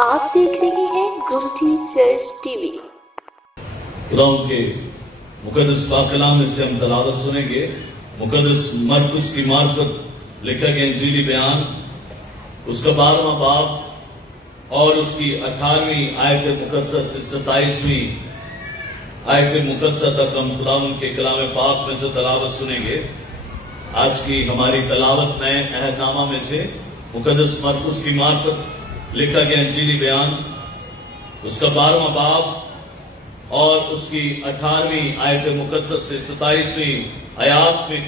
آپ دیکھ رہے ہیں گمٹی چرچ ٹی وی۔ خداوند کے مقدس پاک کلام میں سے ہم تلاوت سنیں گے۔ مقدس مرقس کی معرفت لکھا گیا انجیلی بیان اس کا 12واں باب اور اس کی 18ویں آیت مقدسہ سے 27ویں آیت مقدسہ تک ہم خداوند کے کلام پاک میں سے تلاوت سنیں گے۔ آج کی ہماری تلاوت نئے عہد نامہ میں سے مقدس مرقس کی معرفت لکھا گیا انجیلی بیان اس کا 12واں باب اور اس کی 18ویں آیت مقدسہ سے 27ویں آیات میں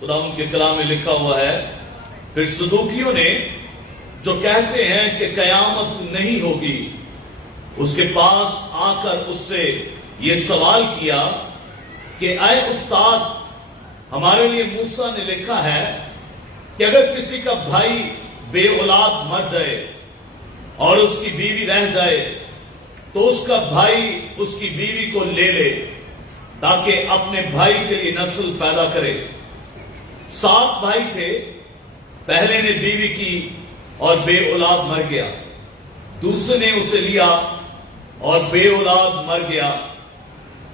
خداوند کے کلام میں لکھا ہوا ہے، پھر صدوقیوں نے جو کہتے ہیں کہ قیامت نہیں ہوگی اس کے پاس آ کر اس سے یہ سوال کیا کہ اے استاد، ہمارے لیے موسیٰ نے لکھا ہے کہ اگر کسی کا بھائی بے اولاد مر جائے اور اس کی بیوی رہ جائے تو اس کا بھائی اس کی بیوی کو لے لے تاکہ اپنے بھائی کے لیے نسل پیدا کرے۔ 7 بھائی تھے، پہلے نے بیوی کی اور بے اولاد مر گیا، دوسرے نے اسے لیا اور بے اولاد مر گیا،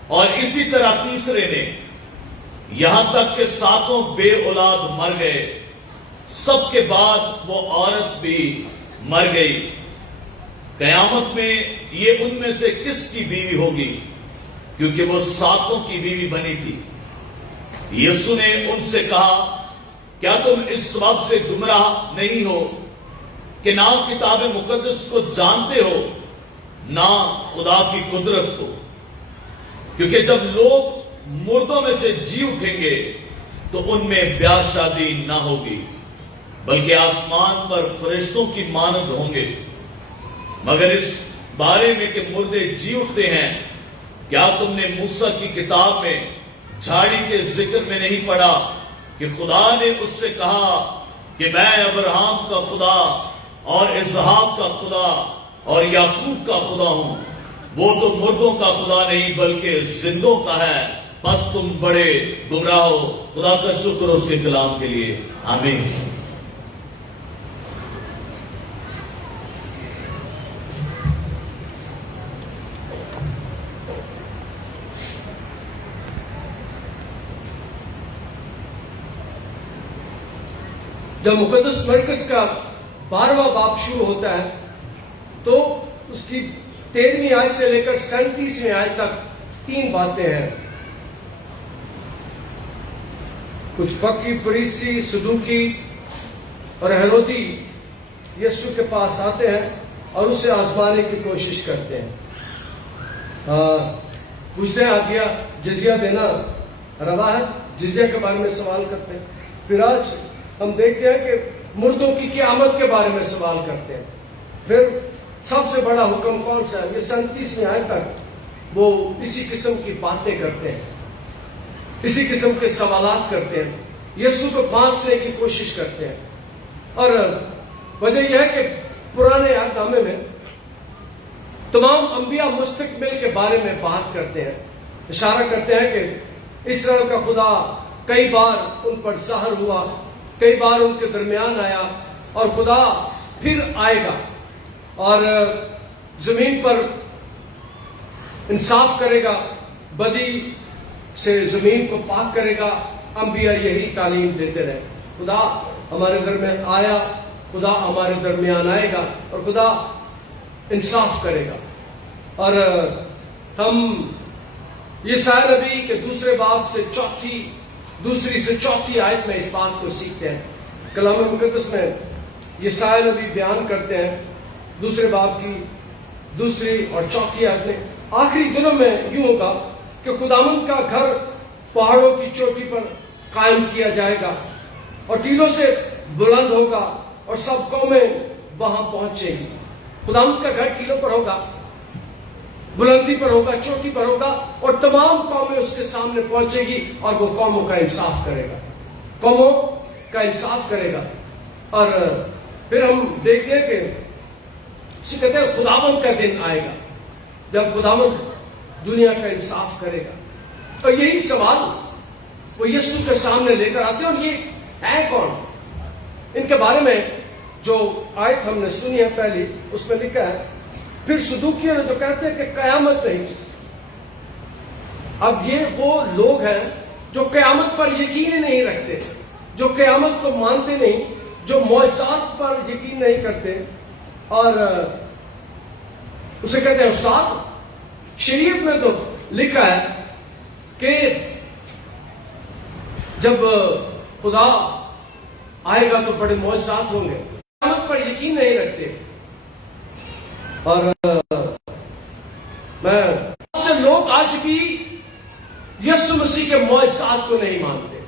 اور اسی طرح تیسرے نے، یہاں تک کہ 7 بے اولاد مر گئے۔ سب کے بعد وہ عورت بھی مر گئی۔ قیامت میں یہ ان میں سے کس کی بیوی ہوگی؟ کیونکہ وہ 7 کی بیوی بنی تھی۔ یسوع نے ان سے کہا، کیا تم اس سبب سے گمراہ نہیں ہو کہ نہ کتاب مقدس کو جانتے ہو نہ خدا کی قدرت کو؟ کیونکہ جب لوگ مردوں میں سے جی اٹھیں گے تو ان میں بیاہ شادی نہ ہوگی، بلکہ آسمان پر فرشتوں کی مانند ہوں گے۔ مگر اس بارے میں کہ مردے جی اٹھتے ہیں، کیا تم نے موسیٰ کی کتاب میں جھاڑی کے ذکر میں نہیں پڑھا کہ خدا نے اس سے کہا کہ میں ابراہیم کا خدا اور اسحاق کا خدا اور یعقوب کا خدا ہوں؟ وہ تو مردوں کا خدا نہیں بلکہ زندوں کا ہے۔ بس تم بڑے گمراہ ہو۔ خدا کا شکر اس کے کلام کے لیے، آمین۔ جب مقدس مرقس کا 12واں باب شروع ہوتا ہے تو اس کی 13ویں آیت سے لے کر 37ویں آیت تک 3 باتیں ہیں۔ کچھ فقی، فریسی، صدوقی اور ہیرودی یسوع کے پاس آتے ہیں اور اسے آزمانے کی کوشش کرتے ہیں۔ پوچھتے ہیں، آگیا جزیہ دینا روا ہے؟ جزیہ کے بارے میں سوال کرتے ہیں۔ پھر آج ہم دیکھتے ہیں کہ مردوں کی قیامت کے بارے میں سوال کرتے ہیں۔ پھر سب سے بڑا حکم کون سا ہے؟ یہ 37ویں آیت تک وہ اسی قسم کی باتیں کرتے ہیں، اسی قسم کے سوالات کرتے ہیں، یسوع کو پھانسنے کی کوشش کرتے ہیں۔ اور وجہ یہ ہے کہ پرانے عہد نامے میں تمام انبیاء مستقبل کے بارے میں بات کرتے ہیں، اشارہ کرتے ہیں کہ اسرائیل کا خدا کئی بار ان پر ظاہر ہوا، کئی بار ان کے درمیان آیا، اور خدا پھر آئے گا اور زمین پر انصاف کرے گا، بدی سے زمین کو پاک کرے گا۔ انبیاء یہی تعلیم دیتے رہے۔ خدا ہمارے درمیان آیا، خدا ہمارے درمیان آئے گا اور خدا انصاف کرے گا۔ اور ہم یسایا نبی کے 2 باب سے 2 سے 4 آیت میں اس بات کو سیکھتے ہیں۔ کلام مقدس میں یسایا نبی بیان کرتے ہیں 2 باب کی 2 اور 4 آیت میں، آخری دنوں میں یوں ہوگا کہ خداوند کا گھر پہاڑوں کی چوٹی پر قائم کیا جائے گا اور ٹیلوں سے بلند ہوگا اور سب قومیں وہاں پہنچیں گی۔ خداوند کا گھر ٹیلوں پر ہوگا، بلندی پر ہوگا، چوٹی پر ہوگا، اور تمام قومیں اس کے سامنے پہنچے گی اور وہ قوموں کا انصاف کرے گا، قوموں کا انصاف کرے گا۔ اور پھر ہم دیکھتے ہیں کہ اسے کہتے ہیں خداوند کا دن آئے گا جب خداوند دنیا کا انصاف کرے گا۔ اور یہی سوال وہ یسوع کے سامنے لے کر آتے ہیں، اور یہ ہے کون؟ ان کے بارے میں جو آیت ہم نے سنی ہے پہلی، اس میں لکھا ہے پھر صدوقیوں نے جو کہتے ہیں کہ قیامت نہیں. اب یہ وہ لوگ ہیں جو قیامت پر یقین ہی نہیں رکھتے, جو قیامت کو مانتے نہیں, جو معجزات پر یقین نہیں کرتے, اور اسے کہتے ہیں استاد شریعت میں تو لکھا ہے کہ جب خدا آئے گا تو بڑے معجزات ہوں گے. قیامت پر یقین نہیں رکھتے. اور میں بہت سے لوگ آج بھی یسوع مسیح کے معجزات کو نہیں مانتے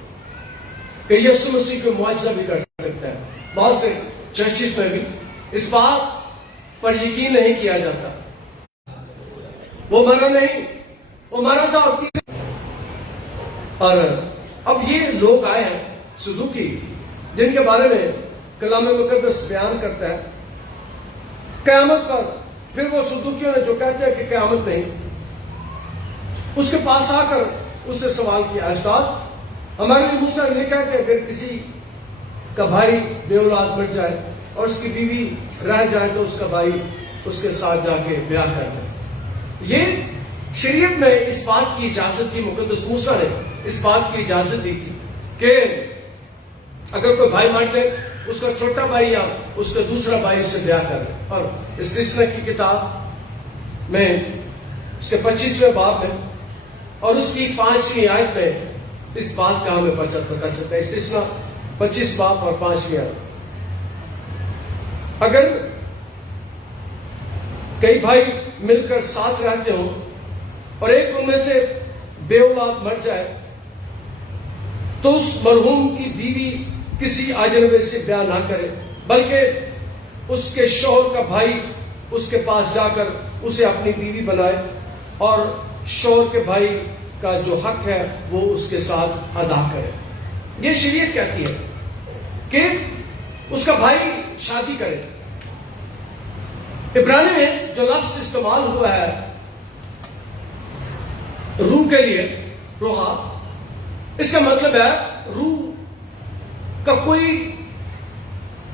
کہ یسوع مسیح کو معجزہ بھی کر سکتا ہے. بہت سے چرچز میں بھی اس بات پر یقین نہیں کیا جاتا. وہ مرا نہیں, وہ مرا تھا اور اب یہ لوگ آئے ہیں صدوقی, جن کے بارے میں کلام مقدس بیان کرتا ہے قیامت پر. پھر وہ صدوقیوں نے جو کہتے ہیں کہ قیامت نہیں, اس کے پاس آ کر اس سے سوال کیا, استاد ہمارے لیے موسیٰ نے لکھا کہ اگر کسی کا بھائی بے اولاد مر جائے اور اس کی بیوی رہ جائے تو اس کا بھائی اس کے ساتھ جا کے بیاہ کر دے. یہ شریعت میں اس بات کی اجازت تھی, مقدس موسیٰ نے اس بات کی اجازت دی تھی کہ اگر کوئی بھائی مر جائے اس کا چھوٹا بھائی یا اس کا دوسرا بھائی اس سے بیاہ کرے. اور استثنا کی کتاب میں اس کے 25ویں باب میں اور اس کی 5ویں آیت میں اس بات کا ہمیں پتہ چلتا ہے. استثنا 25 باب اور 5ویں آیت. اگر کئی بھائی مل کر ساتھ رہتے ہوں اور ایک ان میں سے بے اولاد مر جائے تو اس مرحوم کی بیوی کسی اجنبی سے بیاہ نہ کرے, بلکہ اس کے شوہر کا بھائی اس کے پاس جا کر اسے اپنی بیوی بنائے اور شوہر کے بھائی کا جو حق ہے وہ اس کے ساتھ ادا کرے. یہ شریعت کہتی ہے کہ اس کا بھائی شادی کرے. عبرانی میں جو لفظ استعمال ہوا ہے روح کے لیے, روحا, اس کا مطلب ہے روح کا کوئی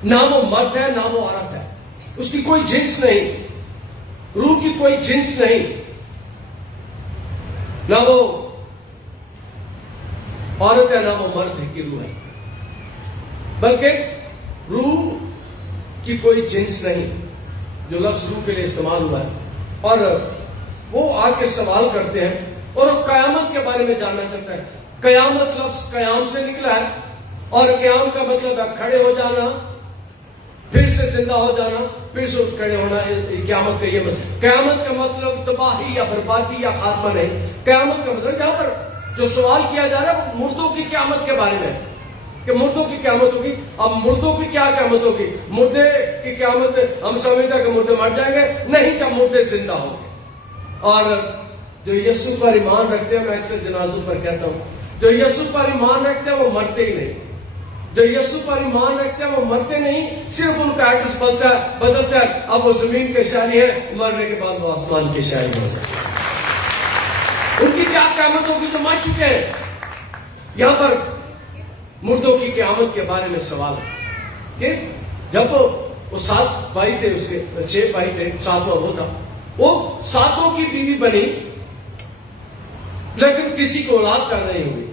نہ وہ مرد ہے نہ وہ عورت ہے, اس کی کوئی جنس نہیں, روح کی کوئی جنس نہیں, نہ وہ عورت ہے نہ وہ مرد کی روح ہے, بلکہ روح کی کوئی جنس نہیں, جو لفظ روح کے لیے استعمال ہوا ہے. اور وہ آ کے سوال کرتے ہیں اور وہ قیامت کے بارے میں جاننا چاہتا ہے. قیامت لفظ قیام سے نکلا ہے اور قیام کا مطلب ہے کھڑے ہو جانا, پھر سے زندہ ہو جانا, پھر سے کھڑے ہونا. قیامت کا یہ مطلب, قیامت کا مطلب تباہی یا بربادی یا خاتمہ نہیں. قیامت کا مطلب یہاں پر جو سوال کیا جا رہا ہے وہ مردوں کی قیامت کے بارے میں, کہ مردوں کی قیامت ہوگی. اب مردوں کی کیا قیامت ہوگی؟ مردے کی قیامت ہم سمجھتے ہیں کہ مردے مر جائیں گے, نہیں, جب مردے زندہ ہوں گے. اور جو یسوع پر ایمان رکھتے ہیں, میں اکثر جنازوں پر کہتا ہوں, جو یسوع پر ایمان رکھتے ہیں وہ مرتے ہی نہیں. جو یسوع پر ایمان رکھتے ہیں وہ مرتے نہیں, صرف ان کا ایڈریس بدلتا ہے. اب وہ زمین کے شہری ہے, مرنے کے بعد وہ آسمان کے شہری ہو گئے. ان کی کیا قیامت ہوگی جو مر چکے ہیں؟ یہاں پر مردوں کی قیامت کے بارے میں سوال ہے کہ جب وہ 7 بھائی تھے, اس کے 6 بھائی تھے, 7واں وہ تھا, وہ 7 کی بیوی بنی لیکن کسی کو اولاد پیدا نہیں ہوئی.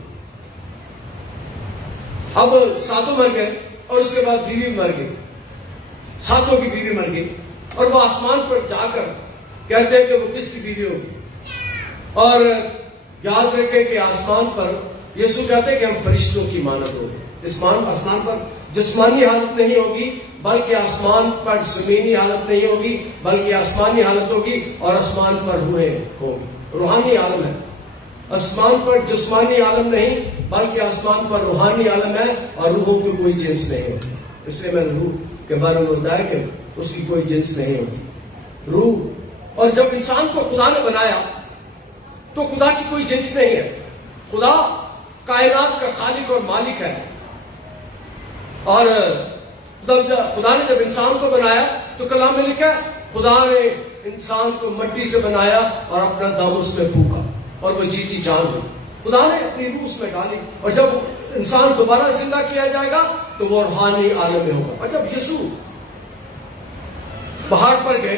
اب 7 مر گئے اور اس کے بعد بیوی مر گئی, 7 کی بیوی مر گئی, اور وہ آسمان پر جا کر کہتے ہیں کہ وہ کس کی بیوی ہوگی. اور یاد رکھیں کہ آسمان پر یسوع کہتے ہیں کہ ہم فرشتوں کی مانند ہوگی. آسمان پر جسمانی حالت نہیں ہوگی, بلکہ آسمان پر زمینی حالت نہیں ہوگی, بلکہ آسمانی حالت ہوگی, اور آسمان پر روحیں ہوگی. روحانی عالم ہے. آسمان پر جسمانی عالم نہیں, بلکہ آسمان پر روحانی عالم ہے, اور روحوں کی کوئی جنس نہیں ہوتی. اس لیے میں نے روح کے بارے میں بتایا کہ اس کی کوئی جنس نہیں ہوتی. روح. اور جب انسان کو خدا نے بنایا تو خدا کی کوئی جنس نہیں ہے. خدا کائنات کا خالق اور مالک ہے. اور خدا نے جب انسان کو بنایا تو کلام میں لکھا ہے خدا نے انسان کو مٹی سے بنایا اور اپنا دم اس میں پھونکا اور وہ جیتی جان ہوئی. خدا نے اپنی روح اس میں ڈالی, اور جب انسان دوبارہ زندہ کیا جائے گا تو وہ روحانی عالم میں ہوگا. اور جب یسوع پہاڑ پر گئے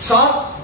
7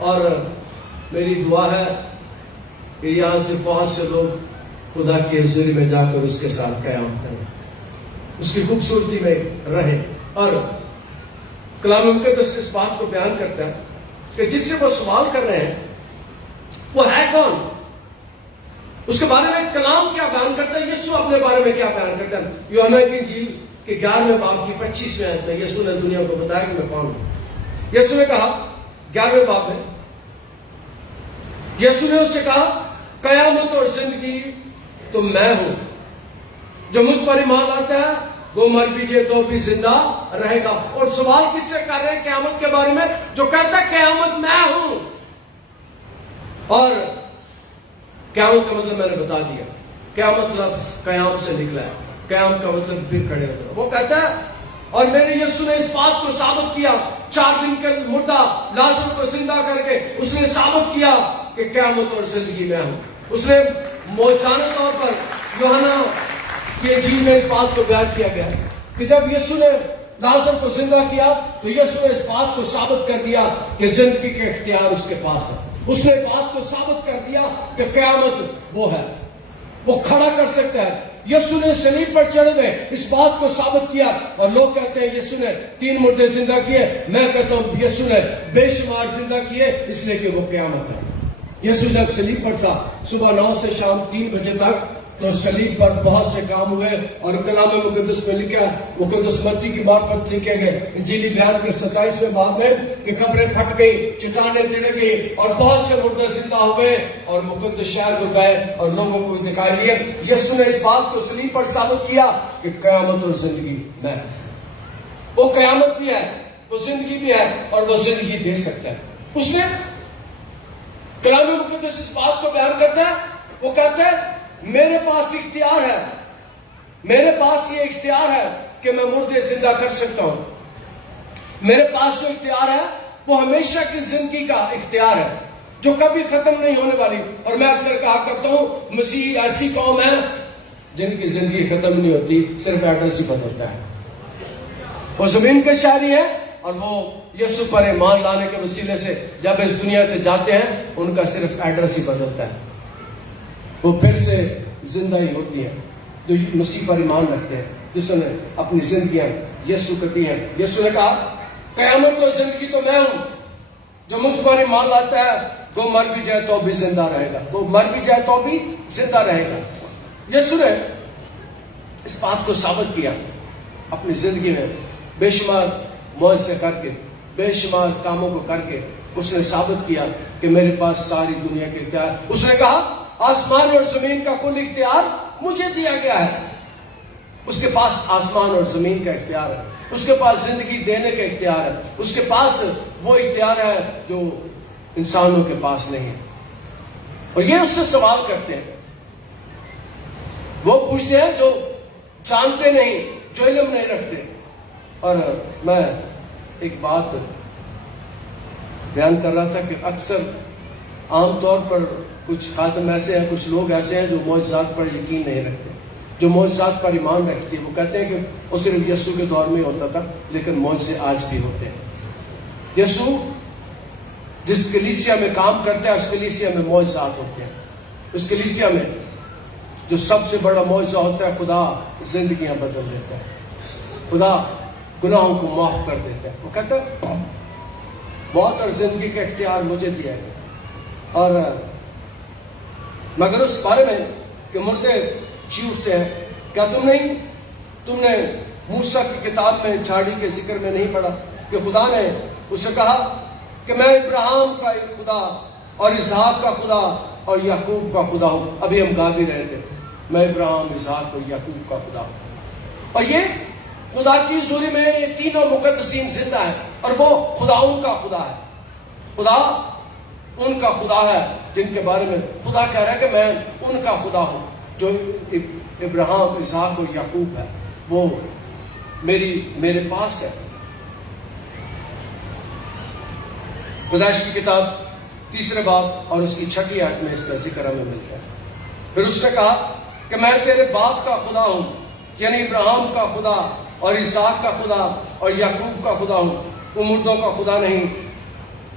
اور میری دعا ہے کہ یہاں سے بہت سے لوگ خدا کی حضوری میں جا کر اس کے ساتھ قیام کریں، اس کی خوبصورتی میں رہیں. اور کلام مقدس اس بات کو بیان کرتا ہے کہ جس سے وہ سوال کر رہے ہیں وہ ہے کون، اس کے بارے میں کلام کیا بیان کرتا ہے، یسوع اپنے بارے میں کیا بیان کرتا ہے. یوحنا کی انجیل کہ 11ویں باب کی 25ویں آیت میں یسوع نے دنیا کو بتایا کہ میں کون ہوں. یسوع نے کہا 11ویں باب میں، یسوع نے اس سے کہا قیامت اور زندگی تو میں ہوں، جو مجھ پر ایمان لاتا ہے وہ مر بھی جائے تو بھی زندہ رہے گا. اور سوال کس سے کر رہے ہیں قیامت کے بارے میں؟ جو کہتا ہے قیامت میں ہوں. اور قیامت کا مطلب میں نے بتا دیا. قیامت لفظ قیام سے نکلا ہے. قیام کا مطلب پھر کھڑے ہونا. وہ کہتا ہے اور میرے یسوع نے اس بات کو ثابت کیا 4 دن کے مردہ لازر کو زندہ کر کے اس نے ثابت کیا کہ قیامت اور زندگی میں ہوں. اس نے معجزانہ طور پر یوحنا کی انجیل میں اس بات کو بیان کیا گیا کہ جب یسوع نے لازر کو زندہ کیا تو یسوع نے اس بات کو ثابت کر دیا کہ زندگی کا اختیار اس کے پاس ہے. اس نے بات کو ثابت کر دیا کہ قیامت وہ ہے، وہ کھڑا کر سکتا ہے. یسوع نے صلیب پر چڑھے ہوئے اس بات کو ثابت کیا. اور لوگ کہتے ہیں یسوع نے 3 مردے زندہ کیے. میں کہتا ہوں یسوع نے بے شمار زندہ کیے، اس لیے کہ وہ قیامت ہے. یسوع جب صلیب پر تھا صبح 9 سے شام 3 بجے تک، تو صلیب پر بہت سے کام ہوئے. اور کلام مقدس میں لکھا، مقدس متی کی معرفت لکھے گئے انجیلی بیان کے 27ویں باب میں کہ قبریں پھٹ گئی، چٹانیں تڑ گئی اور بہت سے مردے زندہ ہوئے اور مقدس شہر کو گئے اور لوگوں کو دکھائی دیے. یسوع نے اس بات کو صلیب پر ثابت کیا کہ قیامت اور زندگی میں، وہ قیامت بھی ہے، وہ زندگی بھی ہے اور وہ زندگی دے سکتا ہے. اس نے کلام مقدس اس بات کو بیان کرتا ہے. وہ کہتا ہے میرے پاس اختیار ہے، میرے پاس یہ اختیار ہے کہ میں مردے زندہ کر سکتا ہوں. میرے پاس جو اختیار ہے وہ ہمیشہ کی زندگی کا اختیار ہے جو کبھی ختم نہیں ہونے والی. اور میں اکثر کہا کرتا ہوں مسیح ایسی قوم ہے جن کی زندگی ختم نہیں ہوتی، صرف ایڈریس ہی بدلتا ہے. وہ زمین کے شہری ہیں اور وہ یسوع پر ایمان لانے کے وسیلے سے جب اس دنیا سے جاتے ہیں ان کا صرف ایڈریس ہی بدلتا ہے. وہ پھر سے زندہ ہی ہوتی ہیں جو مسیح پر ایمان رکھتے ہیں، جس نے اپنی زندگیاں یسوع کو دی ہیں. یسوع نے کہا قیامت اور زندگی تو میں ہوں، جو مجھ پر ایمان لاتا ہے وہ مر بھی جائے تو بھی زندہ رہے گا، وہ مر بھی جائے تو بھی زندہ رہے گا. یسوع نے اس بات کو ثابت کیا اپنی زندگی میں بے شمار معجزے کر کے، بے شمار کاموں کو کر کے. اس نے ثابت کیا کہ میرے پاس ساری دنیا کے اختیار. اس نے کہا آسمان اور زمین کا کل اختیار مجھے دیا گیا ہے. اس کے پاس آسمان اور زمین کا اختیار ہے، اس کے پاس زندگی دینے کا اختیار ہے، اس کے پاس وہ اختیار ہے جو انسانوں کے پاس نہیں ہے. اور یہ اس سے سوال کرتے ہیں، وہ پوچھتے ہیں جو جانتے نہیں، جو علم نہیں رکھتے. اور میں ایک بات بیان کر رہا تھا کہ اکثر عام طور پر کچھ خاتم ایسے ہیں، کچھ لوگ ایسے ہیں جو معجزات پر یقین نہیں رکھتے، جو معجزات پر ایمان رکھتے ہیں. وہ کہتے ہیں کہ وہ صرف یسوع کے دور میں ہوتا تھا، لیکن معجزے آج بھی ہوتے ہیں. یسوع جس کلیسیا میں کام کرتا ہے اس کلیسیا میں معجزات ہوتے ہیں. اس کلیسیا میں جو سب سے بڑا معجزہ ہوتا ہے خدا زندگیاں بدل دیتا ہے، خدا گناہوں کو معاف کر دیتا ہے. وہ کہتا ہے بہت اور زندگی کا اختیار مجھے دیا ہے. اور مگر اس بارے میں کہ مردے جی اٹھتے ہیں، کیا تم نے موسیٰ کی کتاب میں جھاڑی کے ذکر میں نہیں پڑھا کہ خدا نے اسے کہا کہ میں ابراہیم کا ایک خدا اور اسحاق کا خدا اور یعقوب کا خدا ہوں. ابھی ہم گا بھی رہے تھے، میں ابراہیم، اسحاق اور یعقوب کا خدا ہوں. اور یہ خدا کی حضوری میں یہ تینوں مقدسین زندہ ہیں اور وہ خداؤں کا خدا ہے. خدا ان کا خدا ہے جن کے بارے میں خدا کہہ رہا ہے کہ میں ان کا خدا ہوں. جو ابراہیم، اسحاق اور یعقوب ہے وہ میرے پاس ہے. پیدائش کی کتاب 3 باب اور اس کی 6 آیت میں اس کا ذکر ہمیں ملتا ہے. پھر اس نے کہا کہ میں تیرے باپ کا خدا ہوں، یعنی ابراہیم کا خدا اور اسحاق کا خدا اور یعقوب کا خدا ہوں. وہ مردوں کا خدا نہیں